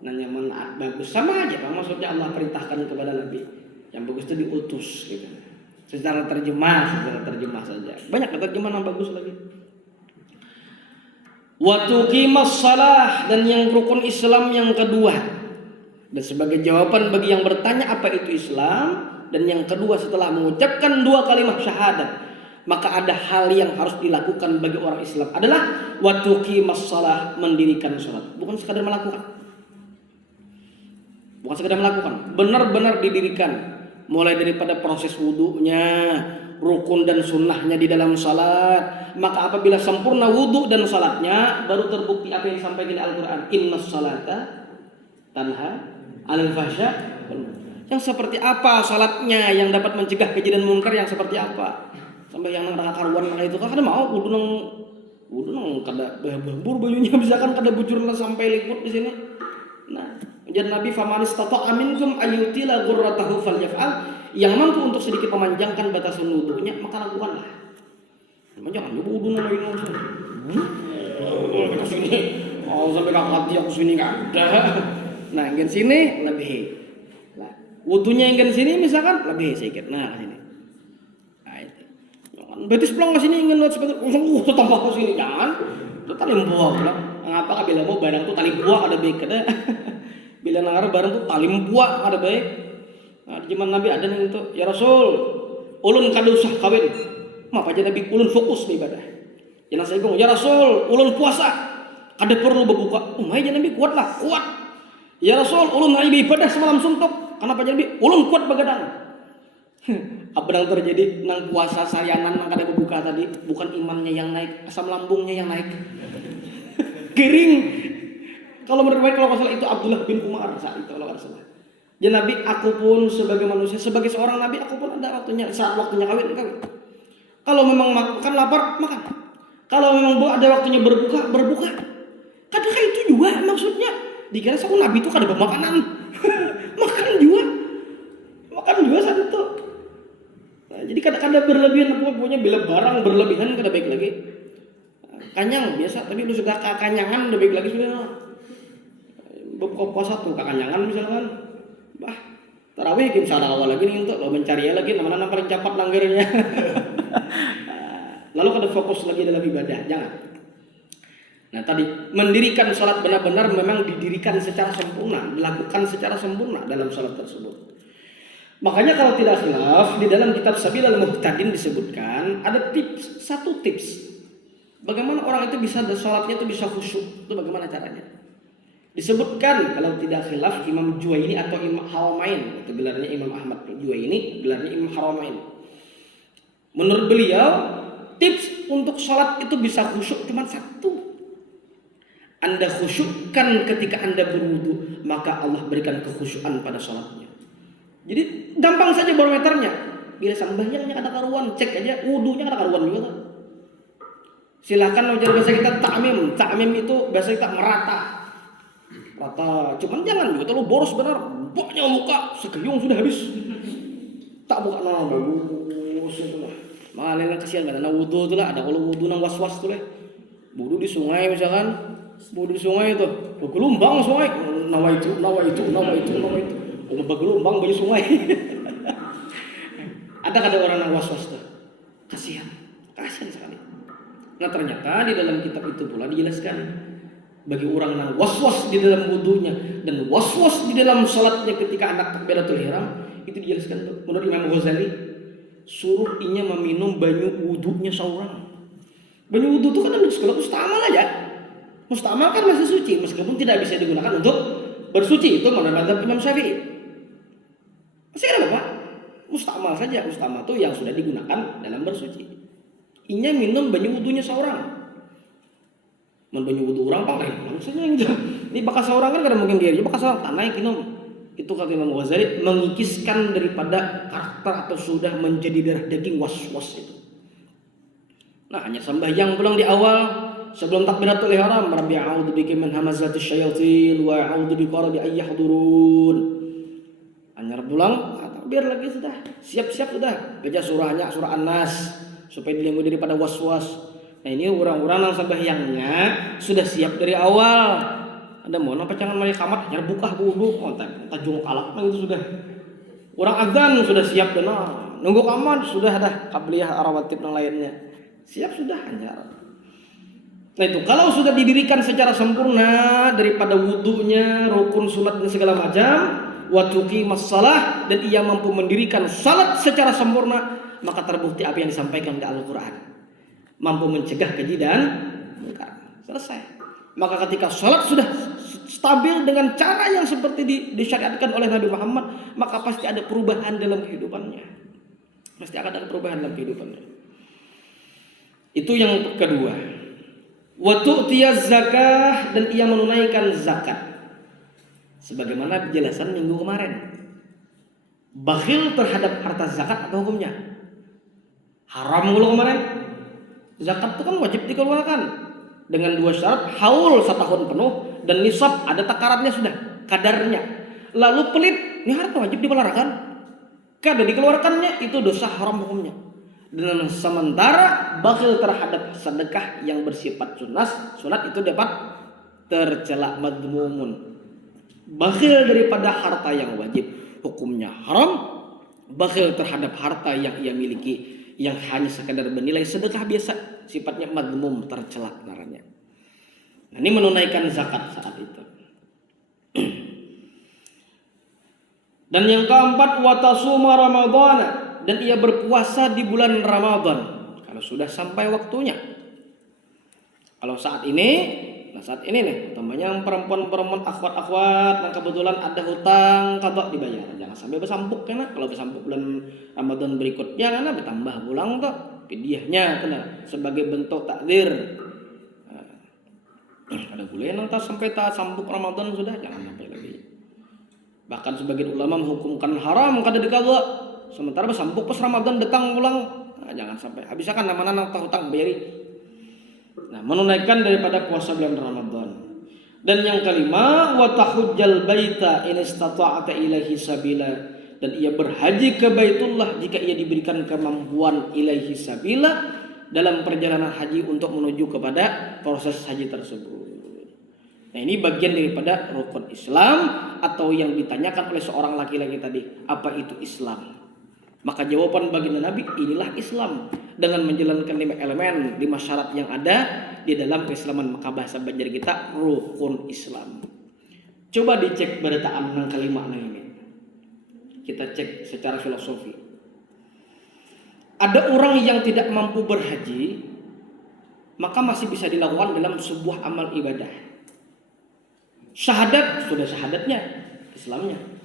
nah nyaman bagus sama aja Bang, maksudnya Allah perintahkan kepada Nabi. Yang bagus itu diutus gitu. Secara terjemah saja. Banyak terjemahan yang bagus lagi. Wa tuqimas shalah, dan yang rukun Islam yang kedua. Dan sebagai jawaban bagi yang bertanya apa itu Islam, dan yang kedua setelah mengucapkan 2 kalimat syahadat, maka ada hal yang harus dilakukan bagi orang Islam adalah wa tuqimas shalah, mendirikan salat. Bukan sekadar melakukan. Benar-benar didirikan. Mulai daripada proses wudunya, rukun dan sunnahnya di dalam salat. Maka apabila sempurna wudu dan salatnya, baru terbukti apa yang disampaikan di Al-Quran. Innas salata tanha 'anil fahsya. Yang seperti apa salatnya yang dapat mencegah kejadian munkar, yang seperti apa? Sampai yang nang karuan itu kan mau wudu nang kada bambur bajunya misalkan kada bujur sampai liput di sini. Nah, ujar Nabi, faman istata'a minkum ayyutila ghurratahu falyaf'al, yang mampu untuk sedikit memanjangkan batasan wudunya maka lakukanlah. Jangan nyoba wudu nang lain langsung. Ke sini, sampai kakak aku sini enggak ada. Nah, yang sini lebih. Nah, wudunya yang sini misalkan lebih sedikit. Nah, sini. Nah, itu. Jangan betis pulang ke sini ingin seperti langsung tambah ke sini, jangan. Itu tali buah pula. Ngapa bila mau barang tuh tali buah ada baik kada. Bila nangar barang tuh tali buah ada baik. Nah, di zaman Nabi ada yang itu, ya Rasul, ulun kada usah kawin. Apa aja Nabi ulun fokus di ibadah. Jangan saya bilang, ya Rasul, ulun puasa. Kada perlu berbuka. Aja Nabi kuat. Ya Rasul, ulun hari ibadah semalam suntuk. Kenapa Nabi? Ulun kuat begadang. Apa yang terjadi? Nang puasa sayangan nang kada berbuka tadi, bukan imannya yang naik, asam lambungnya yang naik. Kering. Kalau menurut kalau salah itu Abdullah bin Umar saat itu kalau salah. Ya Nabi, aku pun sebagai manusia, sebagai seorang Nabi, aku pun ada waktunya, saat waktunya kawin. Kalau memang makan lapar, makan. Kalau memang ada waktunya berbuka. Kadang itu juga maksudnya. Dikira sama Nabi itu kada bermakanan. Makan juga saat itu. Nah, jadi kadang-kadang berlebihan, pokoknya bila barang berlebihan kada baik lagi. Kanyang biasa, tapi lu sudah kanyangan udah baik lagi sudah. Berbuka puasa tuh kanyangan misalkan. Tarawih kim sada awal lagi nih untuk lo mencari lagi mana paling cepat langgarnya. Lalu kada fokus lagi dalam ibadah, jangan. Nah tadi mendirikan salat benar-benar memang didirikan secara sempurna, dilakukan secara sempurna dalam salat tersebut. Makanya kalau tidak khilaf di dalam kitab Sabilal Muhtadin disebutkan ada satu tips bagaimana orang itu bisa salatnya itu bisa khusyuk, itu bagaimana caranya? Disebutkan kalau tidak khilaf Imam Juwaini atau Imam Haramain, itu gelarnya Imam Ahmad. Juwaini gelarnya Imam Haramain. Menurut beliau tips untuk sholat itu bisa khusyuk cuma satu. Anda khusyukkan ketika Anda berwudu, maka Allah berikan kekhusyukan pada sholatnya. Jadi gampang saja barometernya. Bila sembahyangnya ada karuan, cek aja wudunya ada karuan juga. Silakan ujar bahasa kita ta'mim. Ta'mim itu bahasa kita merata. Cuman jangan juga terlalu boros benar. Pokoknya muka segeyung sudah habis. Tak buka bagus itu lah. Malah kasihan kan. Nah wudu itu lah. Ada kalau wudu nang was-was tuh lah. Wudu di sungai misalkan. Wudu di sungai itu. Gelombang sungai. Nawa itu. Bergelombang bagi sungai. Ada orang nang was-was tuh. Kasihan sekali. Nah ternyata di dalam kitab itu pula dijelaskan bagi orang yang was-was di dalam wudunya dan was-was di dalam salatnya ketika anak takbiratul ihram, itu dijelaskan tuh menurut Imam Ghazali, suruh inya meminum banyu wudunya seorang. Banyu wudu itu kan kalau mustamal aja. Mustamal kan masih suci meskipun tidak bisa digunakan untuk bersuci, itu menurut mazhab Imam Syafi'i. Masih ada apa? Mustamal saja. Mustamal itu yang sudah digunakan dalam bersuci. Inya minum banyu wudunya seorang. Banyu wudu orang pakai maksudnya gitu. Ini bekas orang kan kada mungkin dia bekas orang tanah minum. Itu kata Imam Ghazali mengikiskan daripada karakter atau sudah menjadi darah daging was-was itu. Nah hanya sembahyang pulang di awal sebelum takbiratul ihram, Rabbi a'udzu bika min hamazatis syayatin wa a'udzu bika rabbi ayyahdzurun. Hanya pulang takbir lagi sudah. Siap-siap sudah. Baca surahnya surah An-Nas supaya dilindungi daripada was-was. Nah ini orang-orang yang sembahyangnya sudah siap dari awal. Ada mau apa jangan mari kamat hanya buka wudu, tajung kalak itu sudah. Orang azan sudah siap dan nunggu kamat sudah ada qabliyah rawatib yang lainnya. Siap sudah hanya. Nah itu kalau sudah didirikan secara sempurna daripada wudunya, rukun sunat dan segala macam, wa tuqimas shalah dan ia mampu mendirikan salat secara sempurna, maka terbukti apa yang disampaikan di Al-Qur'an. Mampu mencegah keji dan mungkar. Selesai. Maka ketika sholat sudah stabil dengan cara yang seperti disyariatkan oleh Nabi Muhammad, maka pasti ada perubahan dalam kehidupannya. Pasti akan ada perubahan dalam kehidupannya. Itu yang kedua. Wa tu'tiyaz zakah dan ia menunaikan zakat. Sebagaimana penjelasan minggu kemarin. Bakhil terhadap harta zakat apa hukumnya? Haram mulu kemarin. Zakat itu kan wajib dikeluarkan dengan dua syarat, haul setahun penuh dan nisab ada takarannya sudah, kadarnya. Lalu pelit, ini harta wajib dikeluarkan. Kada dikeluarkannya itu dosa haram hukumnya. Dan sementara bakhil terhadap sedekah yang bersifat sunat itu dapat tercela madmumun. Bakhil daripada harta yang wajib hukumnya haram. Bakhil terhadap harta yang ia miliki yang hanya sekadar bernilai sedekah biasa, sifatnya madmum, tercela naranya. Nah, ini menunaikan zakat saat itu. Dan yang keempat, watasuma ramadhana dan ia berpuasa di bulan Ramadan kalau sudah sampai waktunya. Kalau saat ini nih, utamanya yang perempuan-perempuan akhwat-akhwat yang kebetulan ada hutang qadha dibayar. Jangan sampai bersampuk kena. Kalau bersampuk bulan Ramadan berikutnya karena bertambah pulang toh fidyahnya kena sebagai bentuk takdir. Ada boleh nang sampai tak sampuk Ramadan sudah jangan sampai lagi. Bahkan sebagian ulama menghukumkan haram kada dikawal. Sementara bersampuk pas Ramadan datang pulang. Nah, jangan sampai. Habiskan nama-nama nang hutang bayari. Nah, menunaikan daripada puasa bulan Ramadan. Dan yang kelima, wa tahujjal baita in istata'ta ilaihi sabila dan ia berhaji ke Baitullah jika ia diberikan kemampuan ilaihi sabila dalam perjalanan haji untuk menuju kepada proses haji tersebut. Nah, ini bagian daripada rukun Islam atau yang ditanyakan oleh seorang laki-laki tadi, apa itu Islam? Maka jawaban baginda Nabi, inilah Islam dengan menjalankan 5 elemen, 5 syarat yang ada di dalam keislaman. Maka bahasa Banjar kita rukun Islam. Coba dicek beritaan yang kelima ini. Kita cek secara filosofi. Ada orang yang tidak mampu berhaji, maka masih bisa dilakukan dalam sebuah amal ibadah. Syahadat, sudah syahadatnya, Islamnya.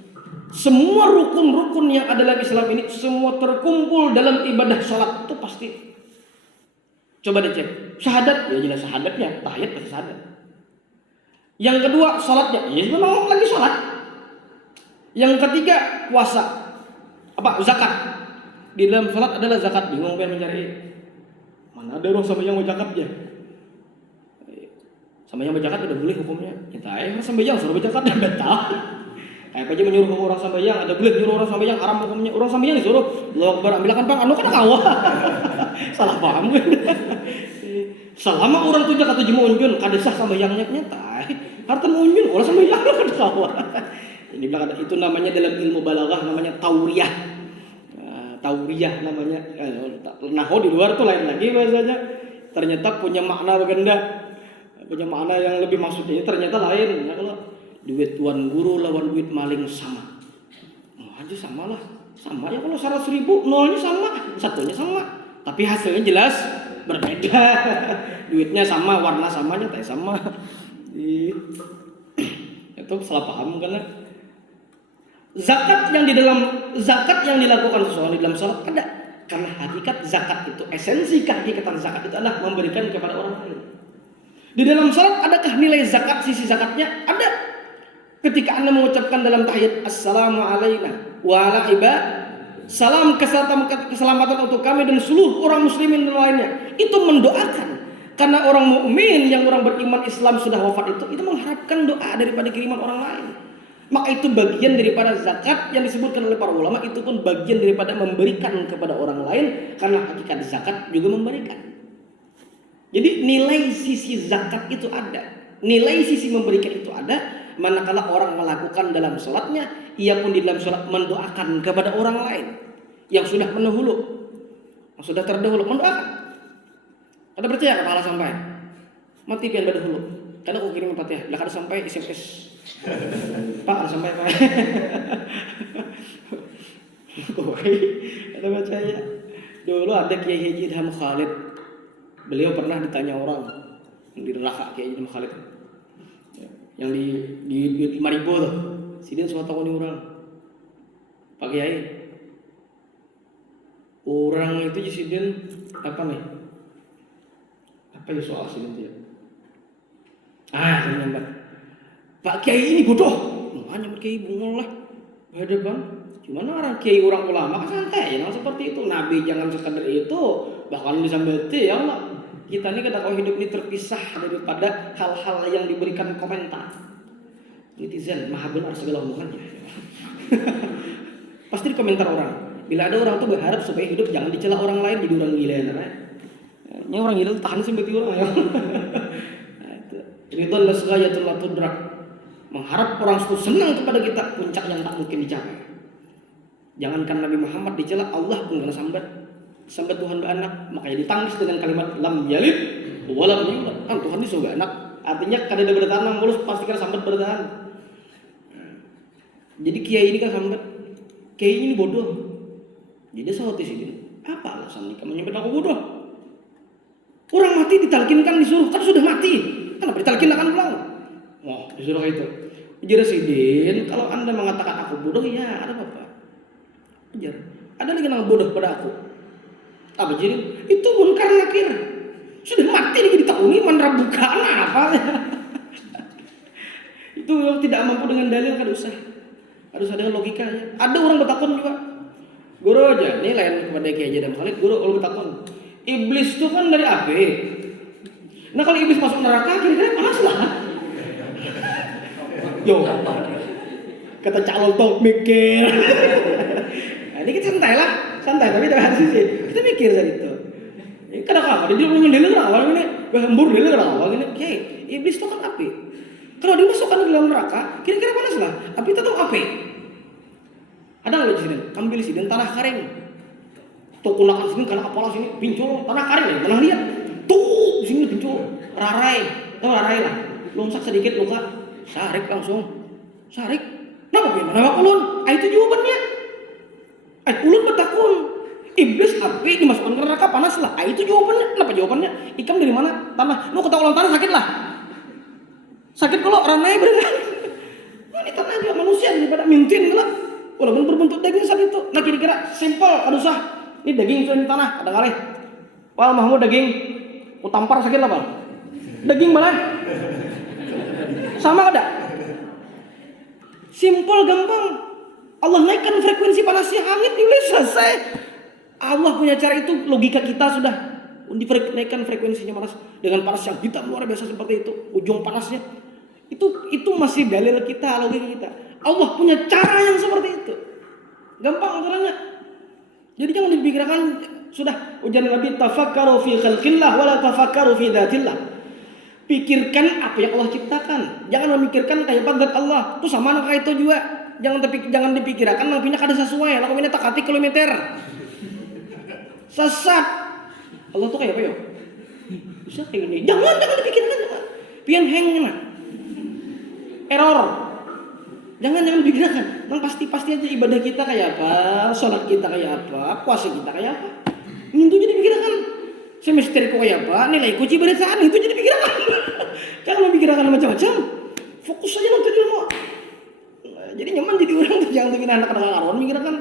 Semua rukun-rukun yang ada dalam Islam ini semua terkumpul dalam ibadah sholat itu pasti. Coba dicek. Syahadat, ya jelas syahadatnya, tahiyat pasti syahadat. Yang kedua, salatnya, ya memang lagi salat. Yang ketiga, puasa. Apa? Zakat. Di dalam salat adalah zakat. Bingung pengen mencari. Mana ada orang sembahyang mau zakatnya? Sembahyang mau zakat udah boleh hukumnya. Kita aja sembahyang suruh zakat dan batal. Kayak aja menyuruh orang sambayang, ada boleh nyuruh orang sambayang haram hukumnya. Orang sambayang disuruh, Allahu Akbar, ambilkan Bang, anu kan kawa. Salah paham kan. Selama orang tuh kata jemu unjun, kada sah sambayangnya nyata. Harta unjun, orang sambayang kan kawa. Ini bilang itu namanya dalam ilmu balaghah namanya tauriyah. Tauriyah namanya. Nahwu di luar tuh lain lagi bahasanya. Ternyata punya makna berganda. Punya makna yang lebih maksudnya ternyata lain. Ya kalau duit tuan guru lawan duit maling sama. Aja sama lah. Sama ya kalau 100.000 nolnya sama, satunya sama. Tapi hasilnya jelas berbeda. Duitnya sama, warna samanya tak sama. Itu salah paham karena zakat yang dilakukan seseorang di dalam salat ada. Karena hakikat zakat itu, esensi hakikatan zakat itu adalah memberikan kepada orang lain. Di dalam salat adakah nilai zakat, sisi zakatnya? Ada. Ketika Anda mengucapkan dalam tahiyat Assalamualaikum wa ala ibad, salam keselamatan untuk kami dan seluruh orang muslimin dan lainnya, itu mendoakan. Karena orang mukmin yang orang beriman Islam sudah wafat itu mengharapkan doa daripada kiriman orang lain. Maka itu bagian daripada zakat yang disebutkan oleh para ulama, itu pun bagian daripada memberikan kepada orang lain, karena hakikat zakat juga memberikan. Jadi nilai sisi zakat itu ada, nilai sisi memberikan itu ada. Manakala orang melakukan dalam sholatnya, ia pun di dalam sholat mendoakan kepada orang lain yang sudah mendahulu, yang sudah terdahulu, mendoakan. Ada percaya ke pahala sampai mati pian berdahulu. Karena aku kirim Fatihah, bila kada sampai SMS. Pak, ada sampai Pak. Ada percaya. Dulu ada Kiai Haji Idham Khalid. Beliau pernah ditanya orang yang di neraka, Kiai Idham Khalid. Yang di 5.000 tuh, sidin semua tahu nih orang, Pak Kiai, orang itu sidin apa nih? Apa ya soal sidin dia? Nyambat, Pak Kiai ini bodoh, hanya Kiai bungol lah, ada bang. Gimana orang Kiai orang ulama kan santai, yang seperti itu. Nabi jangan sekadar itu, bahkan disambati ya Allah. Kita ini kalau hidup ini terpisah daripada hal-hal yang diberikan komentar. Netizen maha benar segala omongannya. Pasti di komentar orang. Bila ada orang tuh berharap supaya hidup jangan dicela orang lain, jadi orang gila ya. Ini orang gila tuh tahan sampai orang ya. Ridwan lasghayatul la tudrak. Mengharap orang itu senang kepada kita, puncak yang tak mungkin dicapai. Jangankan Nabi Muhammad dicela, Allah pun kena sambat Tuhan beranak, makanya ditangis dengan kalimat lam yalid wa lam yulad. Kan Tuhan ini sudah anak, artinya kada ada bertahan mulus pasti kan sambat bertahan. Jadi kiai ini kan sambat, kiai ini bodoh. Jadi sahabat sini, apa alasan kamu menyebut aku bodoh? Orang mati ditalkinkan disuruh, kan sudah mati, kenapa ditalkin akan pulang? Wah disuruh itu. Jadi sidin, kalau anda mengatakan aku bodoh, ya ada apa? Ajar. Ada lagi yang bodoh pada aku. Apa jadi? Itu munkar nakir. Sudah mati lagi ditauni menrabukan apa? Itu yang tidak mampu dengan dalil kan usah. Harus ada logikanya. Ada orang bertakun juga. Guru aja, ini lain kepada Kiai Haji Idham Khalid. Guru kalau bertakun, iblis itu kan dari api. Nah kalau iblis masuk neraka, kira-kira panas lah. Yo, kata calon tuh mikir. Nah, ini kita santai tapi dari sisi kita mikir saat itu. Kenapa? Dia belum mendelil awal ini, hembur delil awal ini. Oke, iblis itu kan api. Kalau dimasukkan ke dalam neraka, kira-kira panas lah. Api tetap api. Ada nggak di sini? Ambil sini tanah kering. Tuh kunakan sini karena kepala sini pincul tanah kering nih. Pernah lihat? Tuh sini pincul rarai, tahu rarai lah. Lomsak sedikit luka, sarik langsung, sarik. Kenapa gimana? Nama ulun? Itu jawabannya. Ulun bertakun. Iblis api dimasukkan ke neraka panas lah. Itu jawabannya. Kenapa jawabannya? Ikam dari mana? Tanah. Lu kata ulang tanah sakit lah. Sakit kalau ranai berenang. Ini tanah juga manusia daripada mintin lah. Walaupun berbentuk daging saat itu. Nah kira-kira simpel, ada usah. Ini daging sudah di tanah, ada ngalih. Wal Mahmud daging tampar sakit apa? Daging mana? Sama ada? Simpel, gampang. Allah naikkan frekuensi panasnya, hangat, udah selesai. Allah punya cara itu, logika kita sudah dinaikkan frekuensinya panas dengan panas yang hitam luar biasa seperti itu, ujung panasnya. Itu masih dalil kita, logika kita. Allah punya cara yang seperti itu. Gampang caranya. Jadi jangan dipikirkan sudah ujian Nabi tafakkaru fi khalqillah wala tafakkaru fi dzatillah. Pikirkan apa yang Allah ciptakan. Jangan memikirkan kayak zat Allah. Itu sama kayak itu juga. Jangan dipikirkan nabinya kada sesuai. Lalu ini tak hati kilometer. Sesat. Allah tuh kayak apa ya? Bisa kayak gini. Jangan dipikirkan. Pian hang error. Jangan dipikirkan. Nang pasti aja ibadah kita kayak apa, sholat kita kayak apa, puasa kita kayak apa. Itu jadi pikirkan. Semester kok kayak apa, nilai kunci berdasarkan itu jadi pikirkan. Jangan memikirkan macam-macam. Fokus saja nonton ilmu. Jadi nyaman jadi orang tuh jangan bikin anak-anak karuan mikirkan.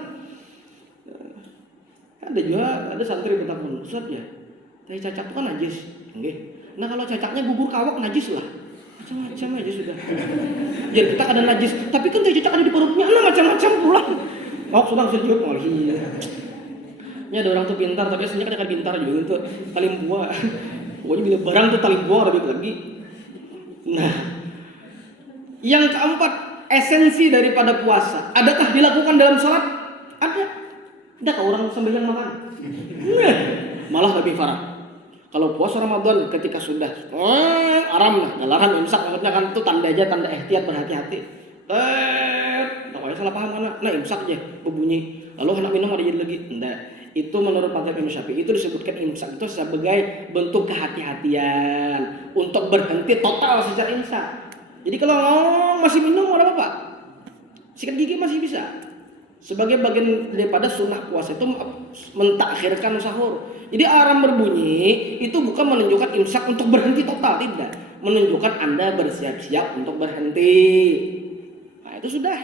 Ada santri bertakun, Ustaz ya. Tai cacak itu kan najis. Nggih. Nah kalau cacaknya gugur kawak najis lah. Macam-macam aja sudah. Jadi kita ada najis, tapi kan tai cacak ada di perutnya, nah macam-macam pula. Oh, sudah sejuk malah. Ini ada orang tuh pintar, tapi aslinya kan pintar juga itu talim buah. Pokoknya bila barang tuh talim buah lebih lagi. Nah, yang keempat, esensi daripada puasa. Adakah dilakukan dalam sholat? Ada. Adakah orang sembahyang makan? Nah, malah lebih parah. Kalau puasa Ramadan ketika sudah aram lah, larang imsak maksudnya kan itu tanda ihtiyat berhati-hati. Pokoknya salah paham kan? Nah imsak aja berbunyi. Lalu anak minum ada jadi lagi. Enggak. Itu menurut Imam Syafi'i itu disebutkan imsak itu sebagai bentuk kehati-hatian untuk berhenti total secara imsak. Jadi kalau masih minum ada apa? Sikat gigi masih bisa. Sebagai bagian daripada sunnah puasa itu mentakhirkan sahur. Jadi alarm berbunyi itu bukan menunjukkan imsak untuk berhenti total, tidak. Menunjukkan Anda bersiap-siap untuk berhenti. Nah itu sudah.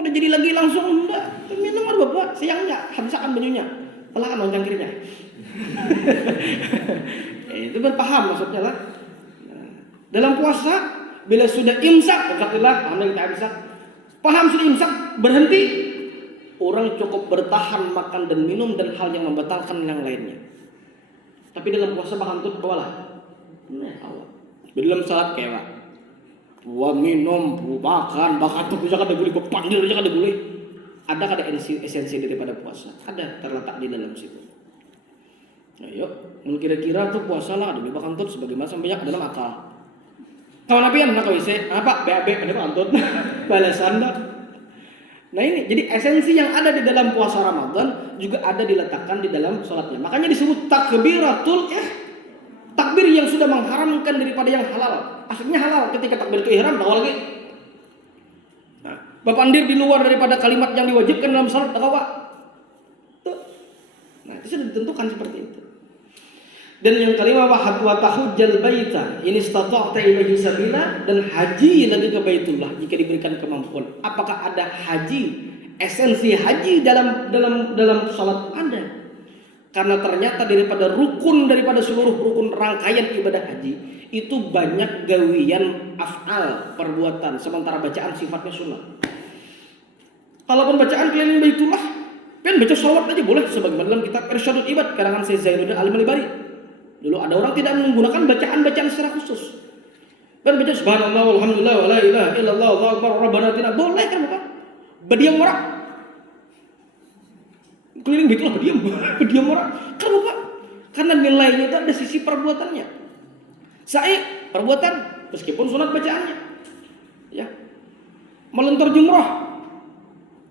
Udah jadi lagi langsung enggak. Minum ada bapak, sayangnya habisakan bajunya. Telah kan cangkirnya. Itu berpaham maksudnya lah. Nah, dalam puasa bila sudah imsak, alhamdulillah kita bisa. Paham sudah imsak, berhenti. Orang cukup bertahan makan dan minum dan hal yang membatalkan yang lainnya. Tapi dalam puasa bahkan tuh kawalah. Nah, Allah. Dalam salat kayak minum, makan, bahkan tuh bisa kada boleh berpanggil aja kada boleh. Ada esensi daripada puasa. Ada terletak di dalam situ. Nah, yuk, kira-kira tuh puasa lah ada bahkan tuh sebagaimana sampai dalam akal. Kawan Nabi yang nak WC, apa? BAB ada pantut. Balasan dah. Nah ini, jadi esensi yang ada di dalam puasa Ramadan juga ada diletakkan di dalam sholatnya. Makanya disebut takbiratul takbir yang sudah mengharamkan daripada yang halal. Asalnya halal ketika takbir itu ihram, tahu lagi. Nah, bapandir di luar daripada kalimat yang diwajibkan dalam sholat, tahu pak? Nah itu sudah ditentukan seperti itu. Dan yang kelima wa tahujjal baita in istata'ta ilaihi sabila, dan haji lagi ke Baitullah jika diberikan kemampuan. Apakah ada haji? Esensi haji dalam salat ada. Karena ternyata daripada seluruh rukun rangkaian ibadah haji itu banyak gawian af'al, perbuatan, sementara bacaan sifatnya sunnah. Kalaupun bacaan keliling Baitullah, kan baca salawat aja boleh sebagaimana dalam kitab Irsyadul Ibad karangan Syekh Zainuddin Al-Bari. Dulu ada orang tidak menggunakan bacaan-bacaan secara khusus. Kan baca subhanallah walhamdulillah wala ilaha illallah wallahu akbar rabbana atina, boleh kan Bapak? Berdiam warak. Keliling Baitullah berdiam warak. Kan Bapak? Karena nilainya itu ada sisi perbuatannya. Sa'i perbuatan meskipun sunat bacaannya. Ya. Melontar jumrah.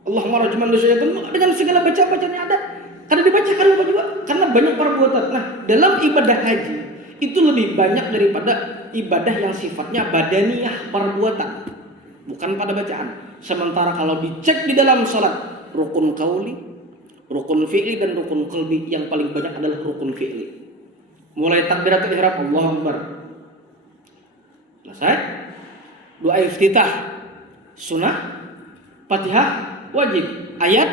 Allahumma rajman lisyaitan dengan segala bacaan-bacaannya ada. Karena dibacakan lupa juga, karena banyak perbuatan. Nah, dalam ibadah haji itu lebih banyak daripada ibadah yang sifatnya badaniyah, perbuatan, bukan pada bacaan. Sementara kalau dicek di dalam salat, rukun qauli, rukun fi'li dan rukun qalbi, yang paling banyak adalah rukun fi'li. Mulai takbiratul ihram, Allahu Akbar. Selesai. Doa iftitah sunnah, Fatihah wajib, ayat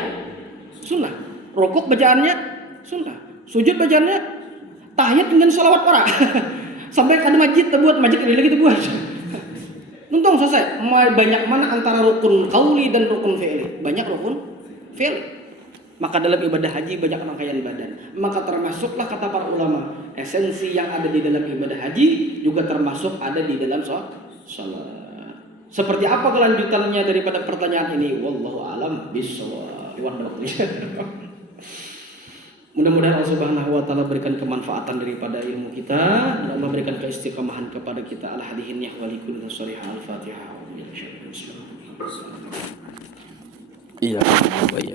sunnah. Rukuk bacaannya sunnah, sujud bacaannya tahiyat dengan sholawat para. Sampai kada masjid terbuat masjid ada lagi terbuat. Nuntong selesai. Banyak mana antara rukun qauli dan rukun fi'li? Banyak rukun fi'li. Maka dalam ibadah haji banyak rangkaian badan. Maka termasuklah kata para ulama, esensi yang ada di dalam ibadah haji juga termasuk ada di dalam salat. Seperti apa kelanjutannya daripada pertanyaan ini? Wallahu a'lam bishawab. Mudah-mudahan Allah Subhanahu wa taala berikan kemanfaatan daripada ilmu kita dan Allah berikan keistiqomahan kepada kita. Al-hadihin wa likulli sholihah al-Fatihah. Iya,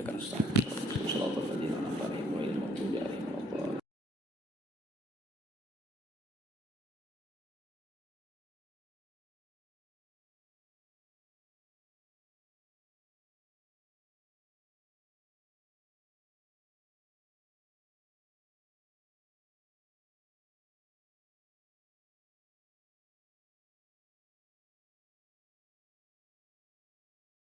kan Ustaz.